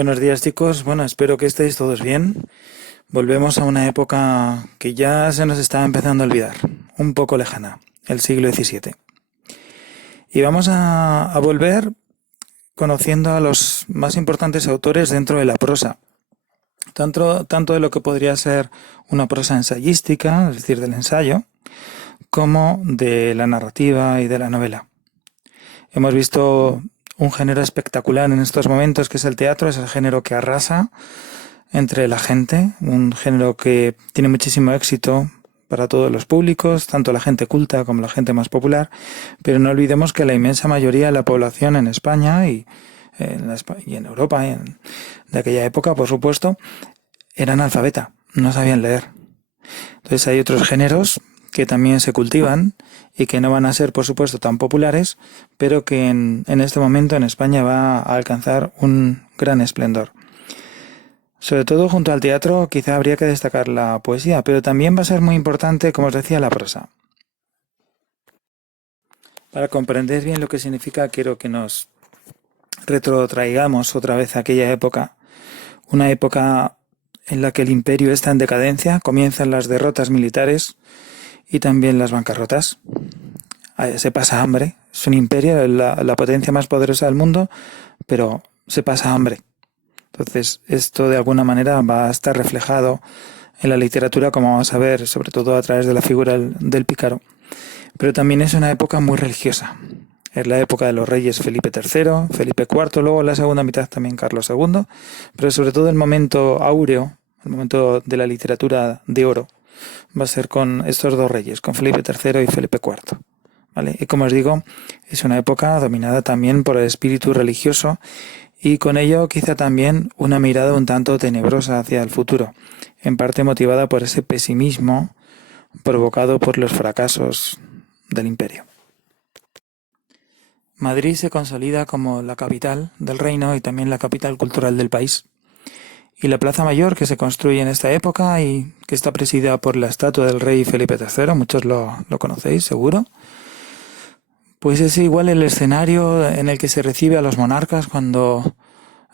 Buenos días, chicos. Bueno, espero que estéis todos bien. Volvemos a una época que ya se nos está empezando a olvidar, un poco lejana, el siglo XVII. Y vamos a volver conociendo a los más importantes autores dentro de la prosa, tanto de lo que podría ser una prosa ensayística, es decir, del ensayo, como de la narrativa y de la novela. Hemos visto un género espectacular en estos momentos, que es el teatro, es el género que arrasa entre la gente, un género que tiene muchísimo éxito para todos los públicos, tanto la gente culta como la gente más popular, pero no olvidemos que la inmensa mayoría de la población en España y en Europa, de aquella época, por supuesto, era analfabeta, no sabían leer. Entonces hay otros géneros que también se cultivan y que no van a ser, por supuesto, tan populares, pero que en este momento en España va a alcanzar un gran esplendor. Sobre todo junto al teatro quizá habría que destacar la poesía, pero también va a ser muy importante, como os decía, la prosa. Para comprender bien lo que significa, quiero que nos retrotraigamos otra vez a aquella época, una época en la que el imperio está en decadencia, comienzan las derrotas militares y también las bancarrotas. Se pasa hambre, es un imperio, la potencia más poderosa del mundo, pero se pasa hambre. Entonces, esto de alguna manera va a estar reflejado en la literatura, como vamos a ver, sobre todo a través de la figura del pícaro. Pero también es una época muy religiosa. Es la época de los reyes Felipe III, Felipe IV, luego en la segunda mitad también Carlos II, pero sobre todo el momento áureo, el momento de la literatura de oro, va a ser con estos dos reyes, con Felipe III y Felipe IV. ¿Vale? Y como os digo, es una época dominada también por el espíritu religioso y con ello quizá también una mirada un tanto tenebrosa hacia el futuro, en parte motivada por ese pesimismo provocado por los fracasos del imperio. Madrid se consolida como la capital del reino y también la capital cultural del país. Y la Plaza Mayor, que se construye en esta época y que está presidida por la estatua del rey Felipe III, muchos lo conocéis seguro, pues es igual el escenario en el que se recibe a los monarcas cuando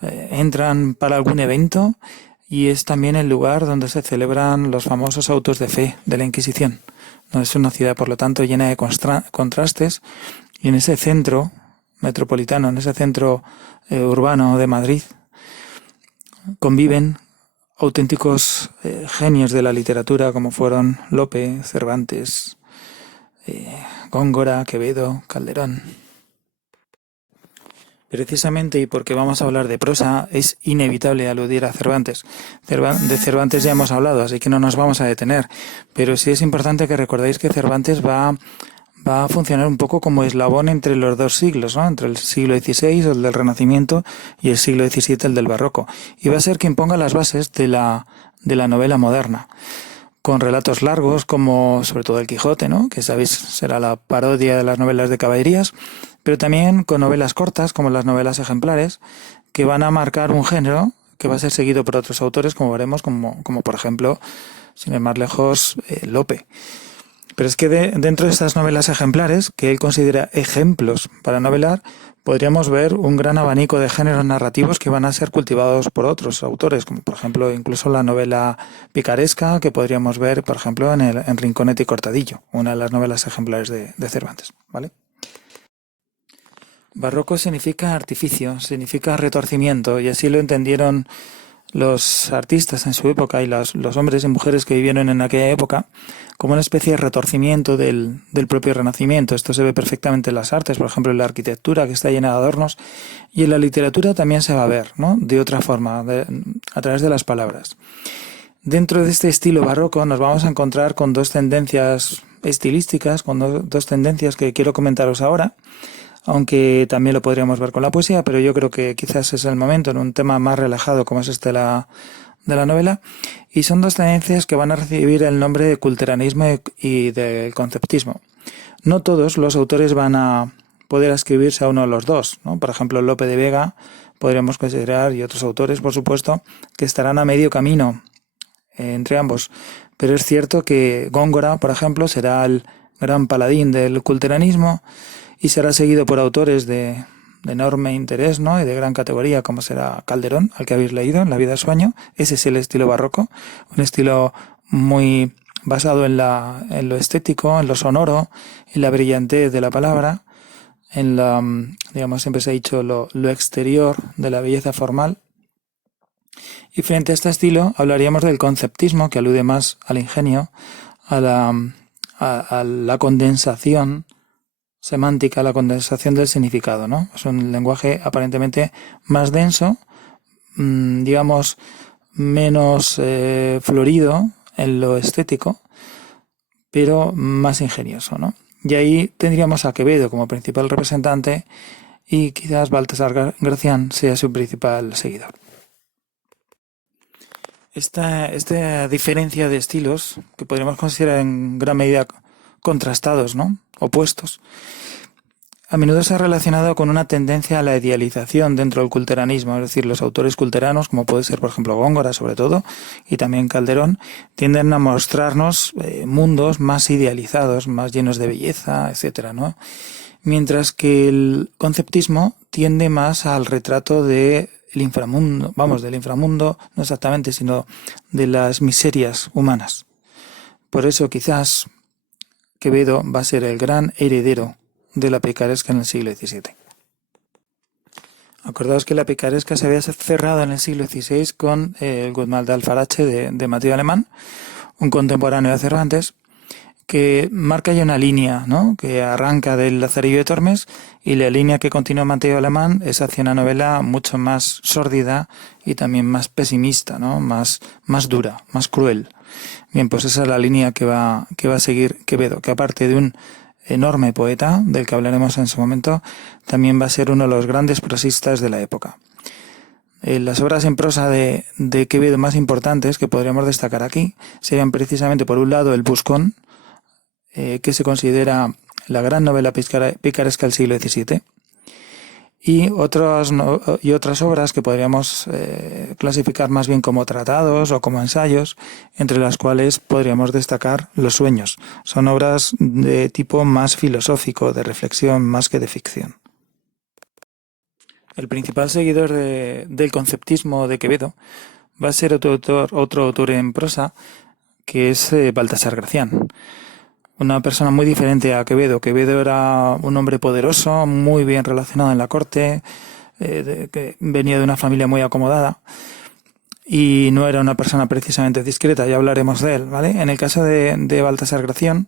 entran para algún evento, y es también el lugar donde se celebran los famosos autos de fe de la Inquisición. No es una ciudad, por lo tanto, llena de contrastes, y en ese centro metropolitano, en ese centro urbano de Madrid, conviven auténticos genios de la literatura como fueron Lope, Cervantes, Góngora, Quevedo, Calderón. Precisamente, y porque vamos a hablar de prosa, es inevitable aludir a Cervantes. De Cervantes ya hemos hablado, así que no nos vamos a detener, pero sí es importante que recordéis que Cervantes va a funcionar un poco como eslabón entre los dos siglos, ¿no? Entre el siglo XVI, el del Renacimiento, y el siglo XVII, el del Barroco. Y va a ser quien ponga las bases de la novela moderna, con relatos largos como sobre todo el Quijote, ¿no? Que sabéis será la parodia de las novelas de caballerías, pero también con novelas cortas como las novelas ejemplares, que van a marcar un género que va a ser seguido por otros autores, como veremos, como por ejemplo, sin ir más lejos, Lope. Pero es que dentro de estas novelas ejemplares, que él considera ejemplos para novelar, podríamos ver un gran abanico de géneros narrativos que van a ser cultivados por otros autores, como por ejemplo incluso la novela picaresca, que podríamos ver, por ejemplo, en Rinconete y Cortadillo, una de las novelas ejemplares de Cervantes, ¿vale? Barroco significa artificio, significa retorcimiento, y así lo entendieron los artistas en su época y los hombres y mujeres que vivieron en aquella época, como una especie de retorcimiento del propio Renacimiento. Esto se ve perfectamente en las artes, por ejemplo en la arquitectura, que está llena de adornos, y en la literatura también se va a ver, ¿no? De otra forma, a través de las palabras. Dentro de este estilo barroco nos vamos a encontrar con dos tendencias estilísticas, con dos tendencias que quiero comentaros ahora, aunque también lo podríamos ver con la poesía, pero yo creo que quizás es el momento en un tema más relajado como es este de la novela, y son dos tendencias que van a recibir el nombre de culteranismo y del conceptismo. No todos los autores van a poder ascribirse a uno de los dos, ¿no? Por ejemplo, Lope de Vega podríamos considerar, y otros autores, por supuesto, que estarán a medio camino entre ambos, pero es cierto que Góngora, por ejemplo, será el gran paladín del culteranismo, y será seguido por autores de de enorme interés, ¿no? Y de gran categoría, como será Calderón, al que habéis leído en La vida de sueño. Ese es el estilo barroco, un estilo muy basado en lo estético, en lo sonoro, en la brillantez de la palabra, en la, digamos, siempre se ha dicho lo exterior de la belleza formal. Y frente a este estilo hablaríamos del conceptismo, que alude más al ingenio, a la condensación semántica, a la condensación del significado, ¿no? Es un lenguaje aparentemente más denso, digamos, menos florido en lo estético, pero más ingenioso, ¿no? Y ahí tendríamos a Quevedo como principal representante y quizás Baltasar Gracián sea su principal seguidor. Esta diferencia de estilos, que podríamos considerar en gran medida contrastados, ¿no? Opuestos, a menudo se ha relacionado con una tendencia a la idealización dentro del culteranismo, es decir, los autores culteranos, como puede ser por ejemplo Góngora sobre todo, y también Calderón, tienden a mostrarnos mundos más idealizados, más llenos de belleza, etcétera, ¿no? Mientras que el conceptismo tiende más al retrato de el inframundo, vamos, del inframundo, no exactamente, sino de las miserias humanas. Por eso quizás Quevedo va a ser el gran heredero de la picaresca en el siglo XVII. Acordaos que la picaresca se había cerrado en el siglo XVI con el Guzmán de Alfarache de Mateo Alemán, un contemporáneo de Cervantes, que marca ya una línea, ¿no? Que arranca del Lazarillo de Tormes, y la línea que continúa Mateo Alemán es hacia una novela mucho más sórdida y también más pesimista, ¿no? Más dura, más cruel. Bien, pues esa es la línea que va a seguir Quevedo, que aparte de un enorme poeta, del que hablaremos en su momento, también va a ser uno de los grandes prosistas de la época. Las obras en prosa de Quevedo más importantes que podríamos destacar aquí serían precisamente, por un lado, El Buscón, que se considera la gran novela picaresca del siglo XVII, y otras obras que podríamos clasificar más bien como tratados o como ensayos, entre las cuales podríamos destacar Los sueños. Son obras de tipo más filosófico, de reflexión más que de ficción. El principal seguidor del conceptismo de Quevedo va a ser otro autor en prosa, que es Baltasar Gracián. Una persona muy diferente a Quevedo. Quevedo era un hombre poderoso, muy bien relacionado en la corte, que venía de una familia muy acomodada y no era una persona precisamente discreta, ya hablaremos de él, ¿vale? En el caso de Baltasar Gracián,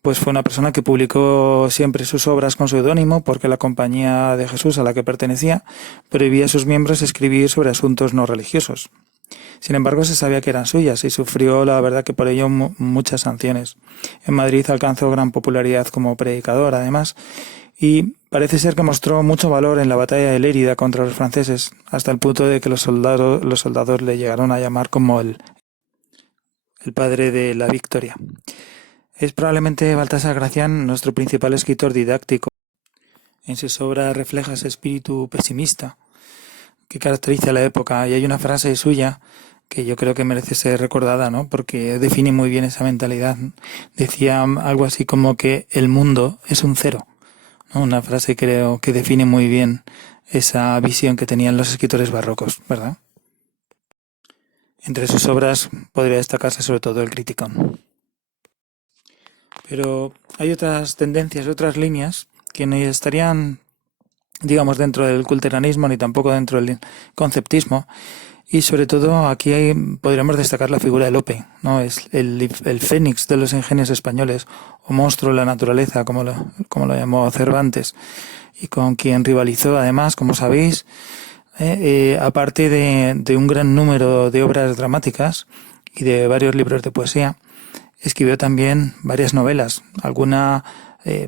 pues fue una persona que publicó siempre sus obras con seudónimo, porque la Compañía de Jesús a la que pertenecía prohibía a sus miembros escribir sobre asuntos no religiosos. Sin embargo, se sabía que eran suyas y sufrió, la verdad, que por ello muchas sanciones. En Madrid alcanzó gran popularidad como predicador, además, y parece ser que mostró mucho valor en la batalla de Lérida contra los franceses, hasta el punto de que los soldados le llegaron a llamar como el padre de la victoria. Es probablemente Baltasar Gracián nuestro principal escritor didáctico. En sus obras refleja ese espíritu pesimista que caracteriza la época, y hay una frase suya que yo creo que merece ser recordada, ¿no? Porque define muy bien esa mentalidad. Decía algo así como que el mundo es un cero, ¿no? Una frase creo que define muy bien esa visión que tenían los escritores barrocos, ¿verdad? Entre sus obras podría destacarse sobre todo el Criticón. Pero hay otras tendencias, otras líneas que no estarían, digamos, dentro del culteranismo ni tampoco dentro del conceptismo. Y sobre todo aquí podríamos destacar la figura de Lope, ¿no? Es el fénix de los ingenios españoles, o monstruo de la naturaleza, como lo llamó Cervantes, y con quien rivalizó además, como sabéis, aparte de un gran número de obras dramáticas y de varios libros de poesía. Escribió también varias novelas, alguna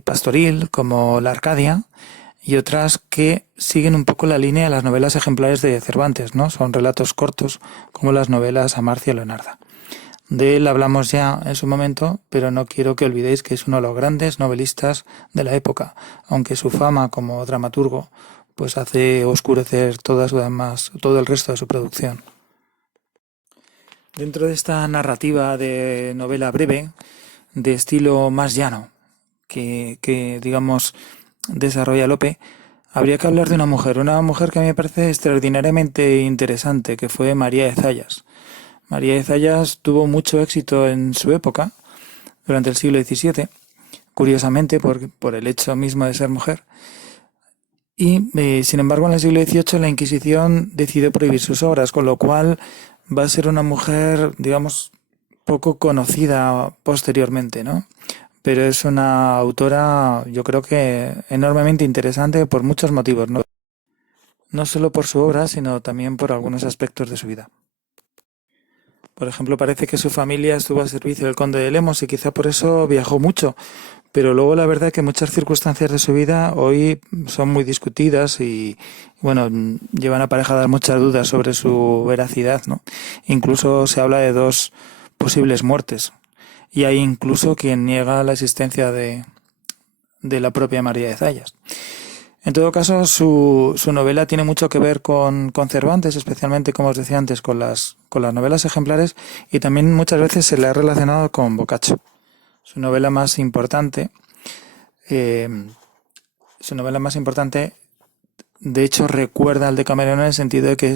pastoril, como La Arcadia, y otras que siguen un poco la línea de las novelas ejemplares de Cervantes, ¿no? Son relatos cortos, como las novelas Amarcia y Leonarda. De él hablamos ya en su momento, pero no quiero que olvidéis que es uno de los grandes novelistas de la época, aunque su fama como dramaturgo pues hace oscurecer todo el resto de su producción. Dentro de esta narrativa de novela breve, de estilo más llano, que digamos desarrolla Lope, habría que hablar de una mujer que a mí me parece extraordinariamente interesante, que fue María de Zayas. María de Zayas tuvo mucho éxito en su época, durante el siglo XVII, curiosamente por el hecho mismo de ser mujer. Y, sin embargo, en el siglo XVIII la Inquisición decidió prohibir sus obras, con lo cual va a ser una mujer, digamos, poco conocida posteriormente, ¿no? Pero es una autora, yo creo que enormemente interesante por muchos motivos, ¿no? No solo por su obra, sino también por algunos aspectos de su vida. Por ejemplo, parece que su familia estuvo al servicio del conde de Lemos y quizá por eso viajó mucho, pero luego la verdad es que muchas circunstancias de su vida hoy son muy discutidas y, bueno, llevan aparejadas muchas dudas sobre su veracidad, ¿no? Incluso se habla de dos posibles muertes y hay incluso quien niega la existencia de la propia María de Zayas. En todo caso, su novela tiene mucho que ver con Cervantes, especialmente, como os decía antes, con las novelas ejemplares, y también muchas veces se le ha relacionado con Boccaccio. Su novela más importante, eh, su novela más importante, de hecho, recuerda al Decamerón en el sentido de que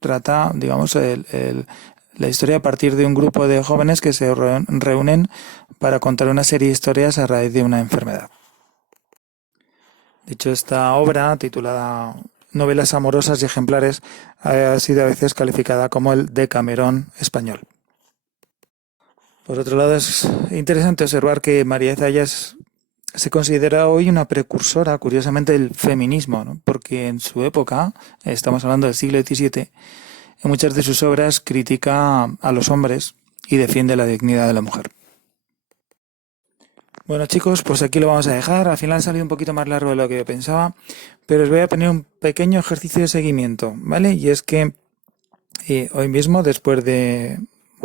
trata, digamos, la historia a partir de un grupo de jóvenes que se reúnen para contar una serie de historias a raíz de una enfermedad. De hecho, esta obra, titulada Novelas amorosas y ejemplares, ha sido a veces calificada como el Decamerón español. Por otro lado, es interesante observar que María de Zayas se considera hoy una precursora, curiosamente, del feminismo, ¿no? Porque en su época, estamos hablando del siglo XVII, en muchas de sus obras critica a los hombres y defiende la dignidad de la mujer. Bueno, chicos, pues aquí lo vamos a dejar. Al final ha salido un poquito más largo de lo que yo pensaba, pero os voy a poner un pequeño ejercicio de seguimiento, ¿vale? Y es que hoy mismo,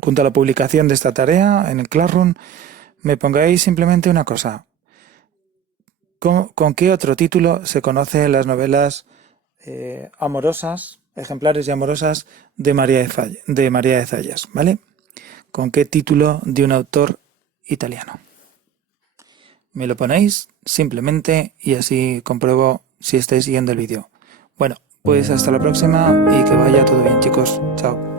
junto a la publicación de esta tarea en el Classroom, me pongáis simplemente una cosa. ¿Con qué otro título se conocen las novelas amorosas, ejemplares y amorosas de María de Zayas, ¿vale? ¿Con qué título de un autor italiano? Me lo ponéis simplemente y así compruebo si estáis siguiendo el vídeo. Bueno, pues hasta la próxima y que vaya todo bien, chicos. Chao.